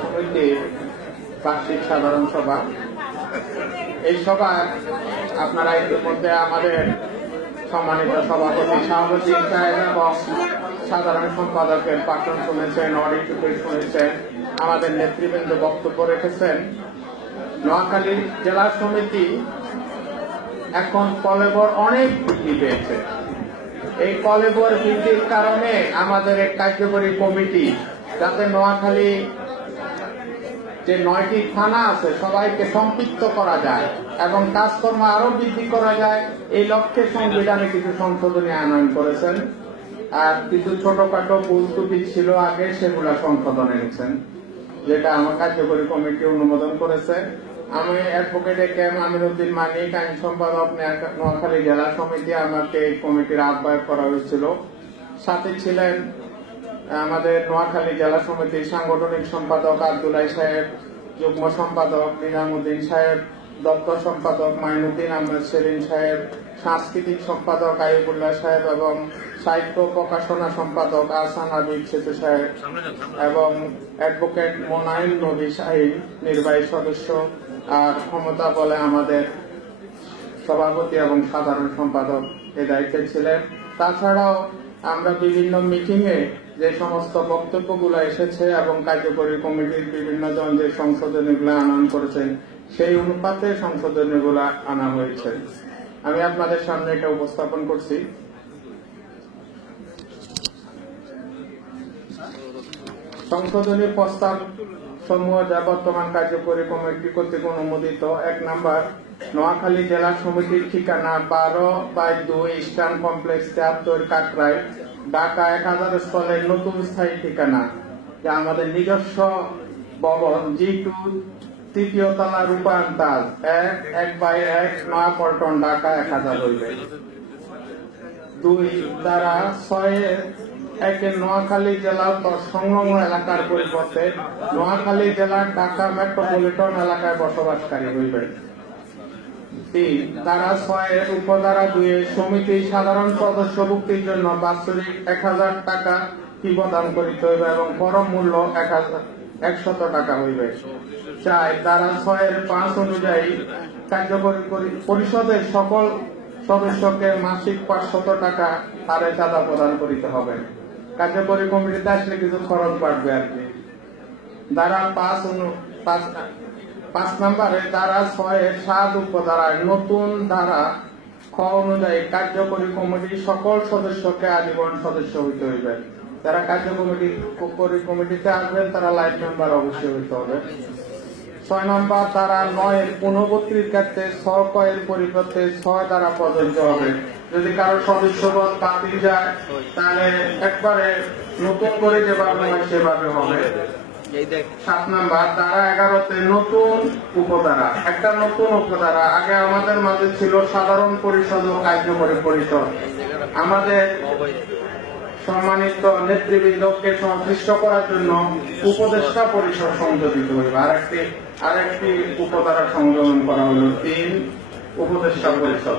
সমিতির বার্ষিক সাধারণ সভা। এই সভায় আপনারা ইতিমধ্যে আমাদের সম্মানিত সভাপতি শাহাবুদ্দিন সাহেব এবং সাধারণ সম্পাদকের পাঠন শুনেছেন অডিট শুনেছেন, আমাদের নেতৃবৃন্দ বক্তব্য রেখেছেন। নোয়াখালী জেলা সমিতি এখন কলেবর অনেক বৃদ্ধি পেয়েছে। এই কলেবর বৃদ্ধির কারণে আমাদের এক কার্যকরী কমিটি, যাতে নোয়াখালী যে নয়টি থানা আছে, সবাইকে সম্পৃক্ত করা যায় এবং কাজকর্ম আরও বৃদ্ধি করা যায়, এই লক্ষ্যে সংবিধানে কিছু সংশোধনী আনয়ন করেছেন। আর কিছু ছোটখাটো ভুল ছিল আগে, সেগুলো সংশোধন এনেছেন, যেটা আমার কার্যকরী কমিটি অনুমোদন করেছে। আমি advocate A K M Amiruddin Manik, আইন সম্পাদক নোয়াখালী জেলা সমিতি, আমাকে এই কমিটির আহ্বায়ক করা হয়েছিল। সাথে ছিলেন আমাদের নোয়াখালী জেলা সমিতির সাংগঠনিক সম্পাদক আব্দুলাই সাহেব, যুগ্ম সম্পাদক নিজামুদ্দিন সাহেব, দপ্তর সম্পাদক মাইনুদ্দিন আহমেদ সেলিম সাহেব, সাংস্কৃতিক সম্পাদক আইবুল্লাহ সাহেব এবং সাহিত্য প্রকাশনা সম্পাদক আহসান আবিদ সেতু সাহেব এবং অ্যাডভোকেট মোনাইন নবী সাহিব নির্বাহী সদস্য আর ক্ষমতা বলে আমাদের সভাপতি এবং সাধারণ সম্পাদক এ দায়িত্বে ছিলেন। তাছাড়াও আমরা বিভিন্ন মিটিং এ যে সমস্ত বক্তব্যগুলো এসেছে এবং কার্যকরী কমিটির বিভিন্ন জন যে সংশোধনীগুলো আনয়ন করেছেন, সেই অনুপাতে সংশোধনীগুলো আনা হয়েছে। আমি আপনাদের সামনে এটা উপস্থাপন করছি। সংশোধনী প্রস্তাব সমূহ যা বর্তমান কার্যকরী কমিটি কর্তৃক অনুমোদিত। এক নাম্বার, নোয়াখালী জেলা সমিতির ঠিকানা বারো বাই দুই ইস্টার্ন কমপ্লেক্স তিয়াত্তর কাকরাই, ঢাকা এক হাজার স্থলের নতুন স্থায়ী ঠিকানা, যা আমাদের নিজস্ব ভবন, জি টু তৃতীয় তলা রূপায়ণ এক এক বাই এক, নয়াপল্টন, ঢাকা এক হাজার হইবে। দুই দ্বারা ছয় একে নোয়াখালী জেলার সংলগ্ন এলাকার পরিবর্তে নোয়াখালী জেলার ঢাকা মেট্রোপলিটন এলাকায় বসবাসকারী হইবে। তিন দ্বারা ছয়ের উপধারা দুয়ে সমিতি সাধারণ সদস্য ভুক্তির জন্য বাৎসরিক এক হাজার টাকা কি প্রদান করিতে হইবে এবং পরম মূল্য এক হাজার, একশত টাকা হইবে। চাই দ্বারা ছয়ের পাঁচ অনুযায়ী কার্যকরী পরিষদের সকল সদস্যকে মাসিক পাঁচশত টাকা হারে চাঁদা প্রদান করিতে হবে। কার্যকরী কমিটিতে আসলে কিছু খরচ বাড়বে আর কি। দ্বারা পাঁচ পাঁচ পাঁচ নম্বরে দ্বারা ছয়ের সাত উপধারায় নতুন ধারা, খ অনুযায়ী কার্যকরী কমিটির সকল সদস্যকে আজীবন সদস্য হইতে হইবে। যারা কার্যকমিটি করি কমিটিতে আসবেন, তারা লাইফ মেম্বার অবশ্যই হইতে হবে। ছয় নম্বর দ্বারা নয় পুনর্বর্তীর ক্ষেত্রে ছয় কয়ের পরিবর্তে ছয় দ্বারা প্রযোজ্য হবে। যদি কারও সদস্যপদ বাতিল যায়, তাহলে একবারে নতুন করে যেভাবে হয়, সেভাবে হবে। সাত নাম্বার দ্বারা এগারোতে নতুন উপধারা। একটা নতুন উপধারা। আগে আমাদের মাঝে ছিল সাধারণ পরিষদ ও কার্যকরী পরিষদ। আমাদের সম্মানিত নেতৃবৃন্দকে সংশ্লিষ্ট করার জন্য উপদেষ্টা পরিষদ সংযোজিত হইবে আরেকটি আরেকটি উপধারা সংযোজন করা হলো তিন, উপদেষ্টা পরিষদ।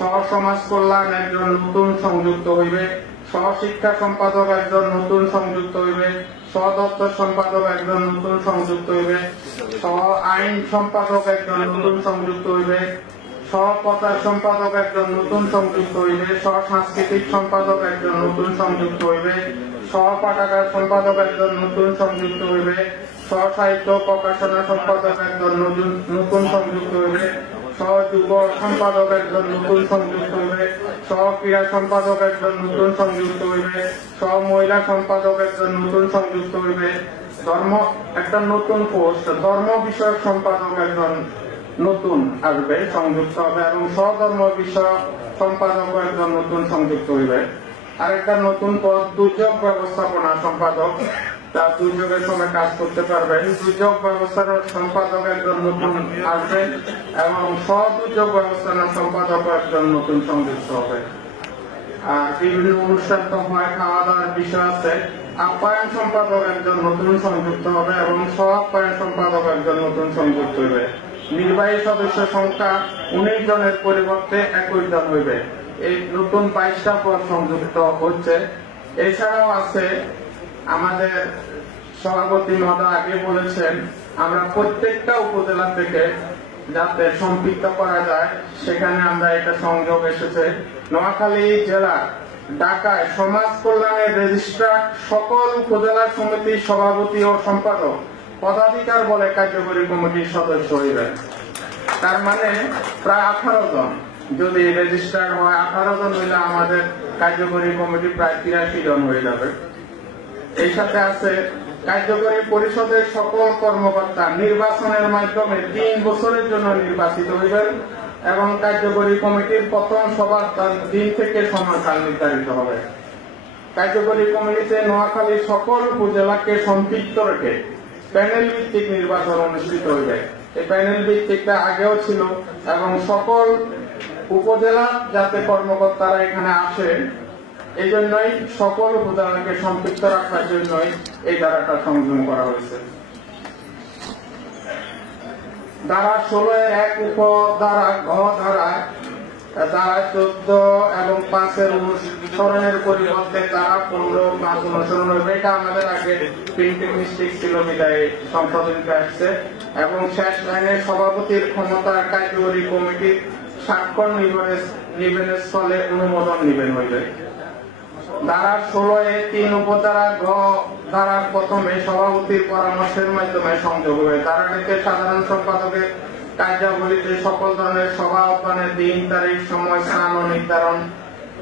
সমাজ কল্যাণ একজন নতুন সংযুক্ত হইবে সহ শিক্ষা সম্পাদক একজন নতুন সংযুক্ত হইবে সহ দপ্তর সম্পাদক একজন নতুন সংযুক্ত হইবে সহ আইন সম্পাদক একজন নতুন সংযুক্ত হইবে সহ প্রচার সম্পাদক একজন নতুন সংযুক্ত হইবে সহ সাংস্কৃতিক সম্পাদক একজন নতুন সংযুক্ত হইবে সহ পাঠাগার সম্পাদক একজন নতুন সংযুক্ত হইবে সহ সাহিত্য প্রকাশনা সম্পাদক একজন নতুন সংযুক্ত হইবে সহ যুব সম্পাদক একজন নতুন সংযুক্ত হইবে সহ ক্রীড়া সম্পাদক একজন নতুন সংযুক্ত হইবে সহ মহিলা সম্পাদক একজন নতুন সংযুক্ত হইবে। ধর্ম, একটা নতুন পোস্ট ধর্ম বিষয়ক সম্পাদক একজন নতুন আসবে, সংযুক্ত হবে, এবং সধর্ম বিষয়ক সম্পাদক একজন নতুন সংযুক্ত হইবে। আরেকটা নতুন পদ দুর্যোগ ব্যবস্থাপনা সম্পাদক। তার দুর্যোগের সময় কাজ করতে পারবেন দুর্যোগ ব্যবস্থার সম্পাদক একজন নতুন আসবেন এবং সব দুর্যোগ ব্যবস্থার সম্পাদক একজন নতুন সংযুক্ত হবে। আর বিভিন্ন অনুষ্ঠান তো হয় খাওয়া দাওয়ার বিষয় আছে। আপ্যায়ন সম্পাদক একজন নতুন সংযুক্ত হবে এবং সহ আপ্যায়ন সম্পাদক একজন নতুন সংযুক্ত হইবে। নির্বাহী সদস্য সংখ্যা উনিশ জনের পরিবর্তে একুশ জন হইবে। এই নতুন বাইশটা পদ সংযুক্ত হচ্ছে। এছাড়াও আছে আমাদের সভাপতি মহোদয় আগে বলেছেন, আমরা প্রত্যেকটা উপজেলা থেকে যাতে সম্পৃক্ত করা যায়, সেখানে আমরা এটা সংযোগ এসেছে। নোয়াখালী জেলা, ঢাকায় সমাজ কল্যাণের রেজিস্ট্রার সকল উপজেলা সমিতির সভাপতি ও সম্পাদক, পদাধিকার বলে কার্যকরী কমিটির সদস্য হইবেন। তার মানে প্রায় আঠারো জন। যদি রেজিস্ট্রার হয়, আঠারো জন হইলে আমাদের কার্যকরী কমিটি প্রায় তিরাশি জন হয়ে যাবে। এই সাথে আছে কার্যকরী পরিষদের সকল কর্মকর্তা নির্বাচনের মাধ্যমে তিন বছরের জন্য নির্বাচিত হইবেন এবং কার্যকরী কমিটির প্রথম সভার দিন থেকে সময়কাল নির্ধারিত হবে। কার্যকরী কমিটিতে নোয়াখালীর সকল উপজেলাকে সম্পৃক্ত রেখে প্যানেল ভিত্তিক নির্বাচন অনুষ্ঠিত হইবে। এই প্যানেল ভিত্তিকটা আগেও ছিল এবং সকল উপজেলা যাতে কর্মকর্তারা এখানে আসেন এই জন্যই সকল উপজেলাকে সম্পৃক্ত রাখার জন্যই এই ধারাটা সংযোজন করা হয়েছে। ধারা ষোলো এর এক উপ ধারা ঘ ধারায় ধারা চোদ্দ এবং পাঁচের অনুসরণের পরিবর্তে তারা পনেরো, পাঁচ অনুসরণ হবে। এটা আমাদের আগে প্রিন্টিং মিস্টেক ছিল, বিদায় সংশোধনীতে আসছে। এবং শেষ লাইনে সভাপতির ক্ষমতার কার্যকরী কমিটির স্বাক্ষর নিবেদনের স্থলে অনুমোদন নিবেন হইবে। ধারা ষোলো এ তিন উপধারা ঘ ধারার প্রথমে সভাপতির পরামর্শের মাধ্যমে সংযোগ হবে। ধারাটিতে সাধারণ সম্পাদকের কার্যাবলীতে সকল ধরনের সভা আহ্বানের দিন, তারিখ, সময়, স্থান ও নির্ধারণ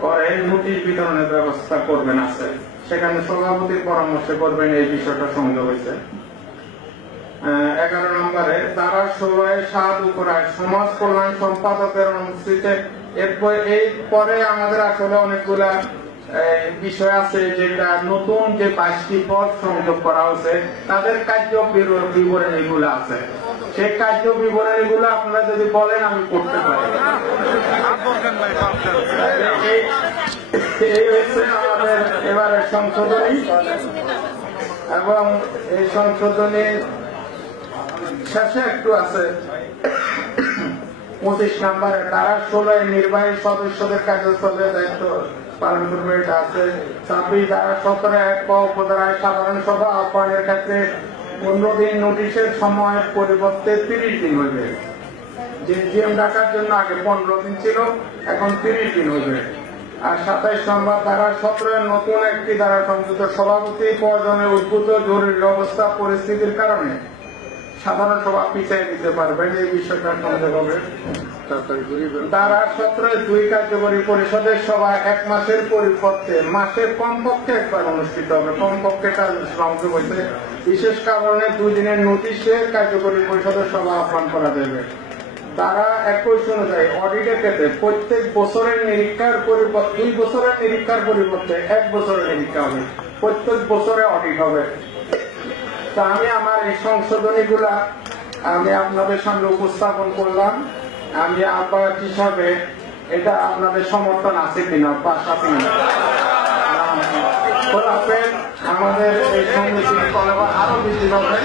করে নোটিশ বিতরণের ব্যবস্থা করবেন আছে। সেখানে সভাপতির পরামর্শে করবেন এই বিষয়টা সংযোগ হয়েছে। এগারো নম্বরে ধারা ষোলো এর সাত উপরায় সমাজ কল্যাণ সম্পাদকের অনুষ্ঠিতে এরপর এই পরে আমাদের আসলে অনেকগুলা বিষয় আছে যেটা নতুন যে বাইশটি পদ সংযোগ করা হয়েছে, তাদের কার্য বিবরণী গুলো আছে। সেই কার্য বিবরণী গুলো আপনারা যদি বলেন, আমি করতে পারি। আমাদের এবারে সংশোধনী। এবং এই সংশোধনীর শেষে একটু আছে। পঁচিশ নম্বরে, তারা ষোলো নির্বাহী সদস্যদের কার্যস্থলে দায়িত্ব পালন করবে এটা আছে। ছাব্বিশ ধারা সতেরো এক ক উপধারায় সাধারণ সভা আহ্বানের ক্ষেত্রে পনেরো দিন নোটিশের সময়ের পরিবর্তে তিরিশ দিন হইবে। জিএম ডাকার জন্য আগে পনেরো দিন ছিল, এখন তিরিশ দিন হইবে। আর সাতাইশ নম্বর ধারা সতেরো নতুন একটি দ্বারা সংযুক্ত সভাপতি প্রয়োজনে উদ্ভূত জরুরি অবস্থা পরিস্থিতির কারণে সাধারণ সভা পিছিয়ে দিতে পারবেন এই বিষয়টা সংযোগ হবে। ধারা সতেরো দুই কার্যকরী পরিষদের সভা এক মাসের পরিবর্তে মাসের কমপক্ষে একবার অনুষ্ঠিত হবে। কমপক্ষে সংযোগ হয়েছে। বিশেষ কারণে দুই দিনের নোটিশে কার্যকরী পরিষদের সভা আহ্বান করা যাবে। তারা একই অনুযায়ী অডিটের ক্ষেত্রে প্রত্যেক বছরের নিরীক্ষার পরিবর্তে দুই বছরের নিরীক্ষার পরিবর্তে এক বছরের নিরীক্ষা হবে। প্রত্যেক বছরে অডিট হবে। তা আমি আমার এই সংশোধনী গুলা আমি আপনাদের সামনে উপস্থাপন করলাম। আমি আহ্বায়ক হিসাবে এটা আপনাদের সমর্থন আছে কিনা পাশ আছে কিনা? আমাদের এই সমিতির কলবা আরও বেশি হবে।